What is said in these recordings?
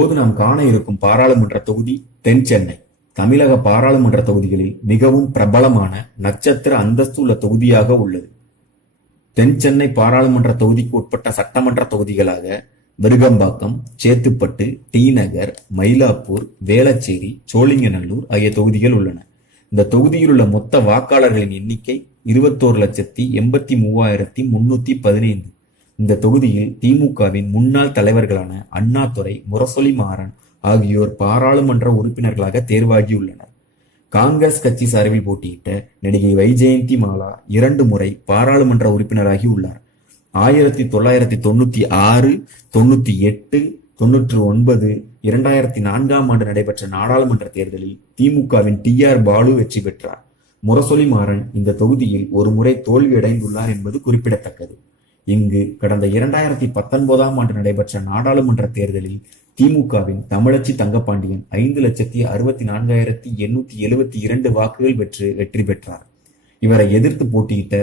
தற்போது நாம் காண இருக்கும் பாராளுமன்ற தொகுதி தென் சென்னை. தமிழக பாராளுமன்ற தொகுதிகளில் மிகவும் பிரபலமான நட்சத்திர அந்தஸ்து உள்ள தொகுதியாக உள்ளது. தென் சென்னை பாராளுமன்ற தொகுதிக்கு உட்பட்ட சட்டமன்ற தொகுதிகளாக விருகம்பாக்கம், சேத்துப்பட்டு, டி நகர், மயிலாப்பூர், வேளச்சேரி, சோழிங்கநல்லூர் ஆகிய தொகுதிகள் உள்ளன. இந்த தொகுதியில் உள்ள மொத்த வாக்காளர்களின் எண்ணிக்கை 21,83,315. இந்த தொகுதியில் திமுகவின் முன்னாள் தலைவர்களான அண்ணாதுரை, முரசொலி மாறன் ஆகியோர் பாராளுமன்ற உறுப்பினர்களாக தேர்வாகியுள்ளனர். காங்கிரஸ் கட்சி சார்பில் போட்டியிட்ட நடிகை வைஜெயந்தி மாலா 2 முறை பாராளுமன்ற உறுப்பினராகி உள்ளார். 1996, 98, 99, 2004 நடைபெற்ற நாடாளுமன்ற தேர்தலில் திமுகவின் TR பாலு வெற்றி பெற்றார். முரசொலி மாறன் இந்த தொகுதியில் ஒரு முறை தோல்வியடைந்துள்ளார் என்பது குறிப்பிடத்தக்கது. இங்கு கடந்த 2019 நடைபெற்ற நாடாளுமன்ற தேர்தலில் திமுகவின் தமிழச்சி தங்கப்பாண்டியன் 5,64,872 வாக்குகள் பெற்று வெற்றி பெற்றார். இவரை எதிர்த்து போட்டியிட்ட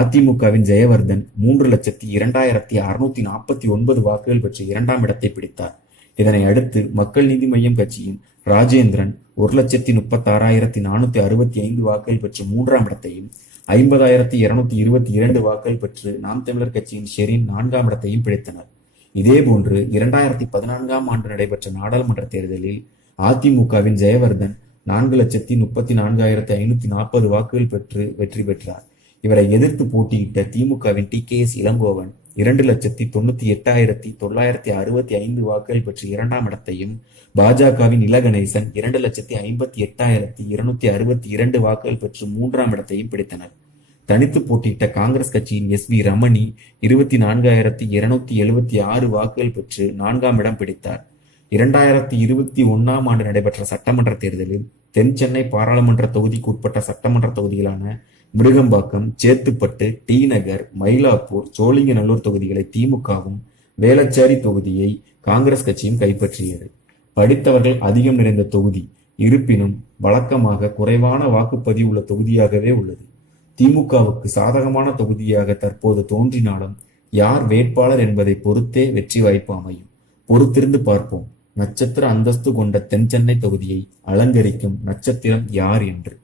அதிமுகவின் ஜெயவர்தன் 3,02,649 வாக்குகள் பெற்று 2ஆம் இடத்தை பிடித்தார். இதனை அடுத்து மக்கள் நீதி மய்யம் கட்சியின் ராஜேந்திரன் 1,36,465 வாக்குகள் பெற்று 3ஆம் இடத்தையும், 50,222 வாக்குகள் பெற்று நாம் தமிழர் கட்சியின் ஷெரீன் 4ஆம் இடத்தையும் பிடித்தனர். இதேபோன்று 2014 நடைபெற்ற நாடாளுமன்ற தேர்தலில் அதிமுகவின் ஜெயவர்தன் 4,34,540 வாக்குகள் பெற்று வெற்றி பெற்றார். இவரை எதிர்த்து போட்டியிட்ட திமுகவின் TKS இளங்கோவன் 2,98,965 வாக்குகள் பெற்று 2ஆம் இடத்தையும், பாஜகவின் இலகணேசன் 2,58,262 வாக்குகள் பெற்று 3ஆம் இடத்தையும் பிடித்தனர். தனித்து போட்டியிட்ட காங்கிரஸ் கட்சியின் SV ரமணி 24,276 வாக்குகள் பெற்று 4ஆம் இடம் பிடித்தார். 2021 நடைபெற்ற சட்டமன்ற தேர்தலில் தென் சென்னை பாராளுமன்ற தொகுதிக்கு உட்பட்ட சட்டமன்ற தொகுதிகளான விருகம்பாக்கம், சேத்துப்பட்டு, டி நகர், மயிலாப்பூர், சோழிங்கநல்லூர் தொகுதிகளை திமுகவும், வேளச்சேரி தொகுதியை காங்கிரஸ் கட்சியும் கைப்பற்றியது. படித்தவர்கள் அதிகம் நிறைந்த தொகுதி, இருப்பினும் வழக்கமாக குறைவான வாக்குப்பதிவு உள்ள தொகுதியாகவே உள்ளது. திமுகவுக்கு சாதகமான தொகுதியாக தற்போது தோன்றினாலும் யார் வேட்பாளர் என்பதை பொறுத்தே வெற்றி வாய்ப்பு அமையும். பொறுத்திருந்து பார்ப்போம். நட்சத்திர அந்தஸ்து கொண்ட தென் சென்னை தொகுதியை அலங்கரிக்கும் நட்சத்திரம் யார் என்று.